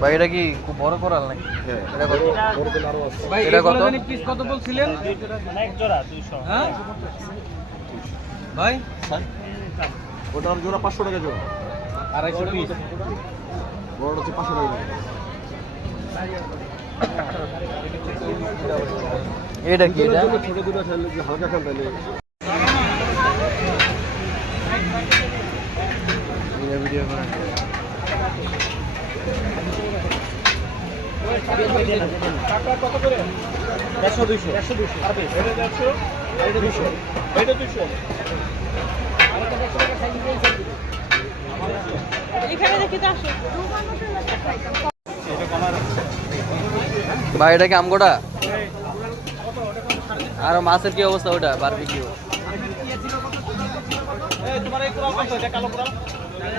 ভাই এটা কি খুব বড় কোরাল নাকি? এটা কত পিস কত বলছিলেন? এক জোড়া 200। হ্যাঁ ভাই ওটার জোড়া 500 টাকা জোড়া, 250 পিস। বড়টা হচ্ছে 500 টাকা। এটা কি? এটা ছোট দুটো হালকা খান তাহলে ভিডিও করেন। কত করে? 100 200 100 200 আর বেশ এটা 100 এটা 200 এটা 200। এখানে দেখি তো আসো ভাই এটা কি আমগোটা? আর মাছের কি অবস্থা? ওটা বারবিকিউ তোমার এই কোরাল কত? এটা কালো কোরাল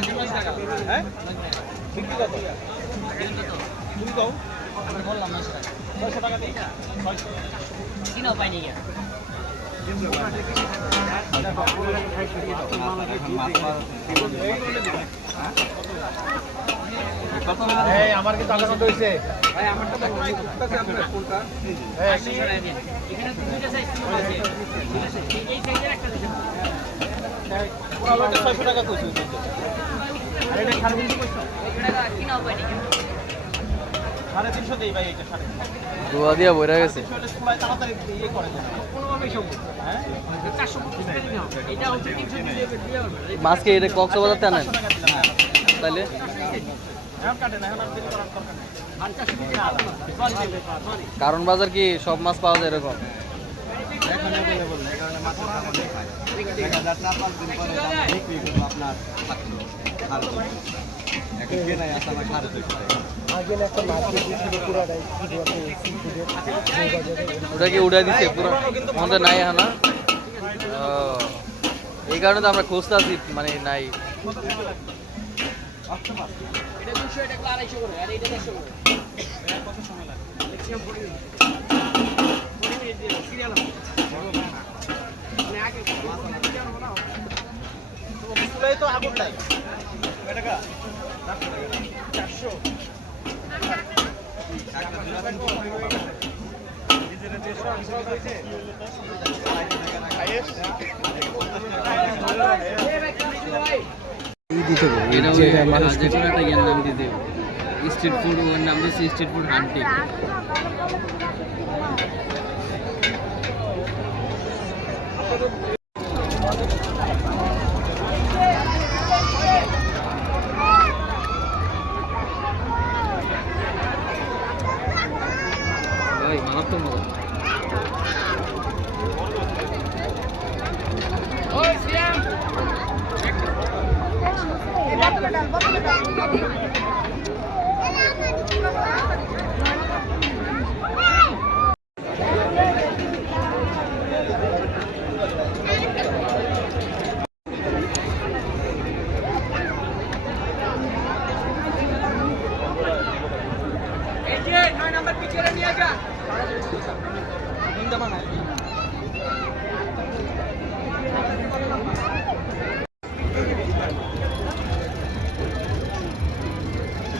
30 টাকা। হ্যাঁ বিক্রি কত? তুমি দাও। আমি বললাম না সেটা 600 টাকা দেই। 600 কিনাও পাইনি গিয়া আমার কিন্তু আলাদা হইছে ভাই। আমারটা তো আপনার কোনটা? এখানে দুইটা সাইজ আছে, এই সাইজের একটা দিতে কোরালটা 600 টাকা কইছে। আর এটা 350 কইছো? এটা কিনাও পাইনি গিয়া 350 দেই ভাই। এটা 350 ধোয়া দিয়া বইরা গেছে। তাড়াতাড়ি ইয়ে করে দেন কোনোভাবেই সম্ভব। হ্যাঁ 450 টাকা দিও, এটা হচ্ছে 300 দিয়ে মাছকে এটা কক্সবাজার তে আনেন তাইলে? এখন কাটে না, এখন আর দেরি করার দরকার নেই। কারণ বাজার কি সব মাছ পাওয়া যায় এরকম? এখন अवेलेबल না, কারণ মাছের দাম অনেক হাই। 1000 4-5 দিন পরে দাম বিক্রি করব আপনার 700 এখন কে নাই আসলে আমার খারাপ হইছে। আগে একটা মার্কেট ছিল পুরাটাই ওটা কি উড়াই দিছে পুরো? আমাদের নাই এখন না। এই কারণে তো আমরা খুঁজতে আছি, মানে নাই। এটা 200, এটা 250 করে, আর এটা 150 করে। কত সময় লাগে? Maximum 40 minute. 40 মিনিট দিয়ে সিরিয়াল হবে। মানে আগে তো ফুলাই তো আগুনটাই। কয় টাকা? 400 স্ট্রিট ফুড, ওর নাম দিচ্ছে স্ট্রিট ফুড হান্টিং। ভাই মারাত্মক মজা।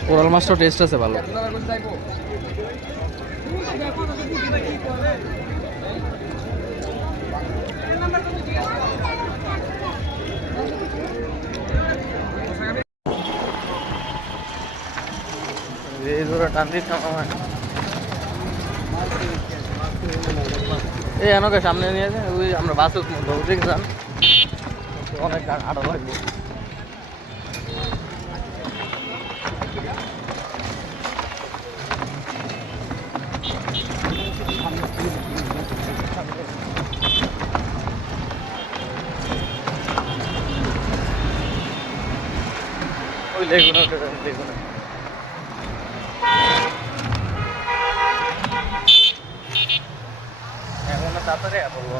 কোরাল মাছটার টেস্ট আছে ভালো। এই এনকে সামনে নিয়ে যায়, ওই আমরা বাসে দেখলাম অনেক আটা লাগবে। ওই দেখুন দেখুন এখন তাড়াতাড়ি বলবো।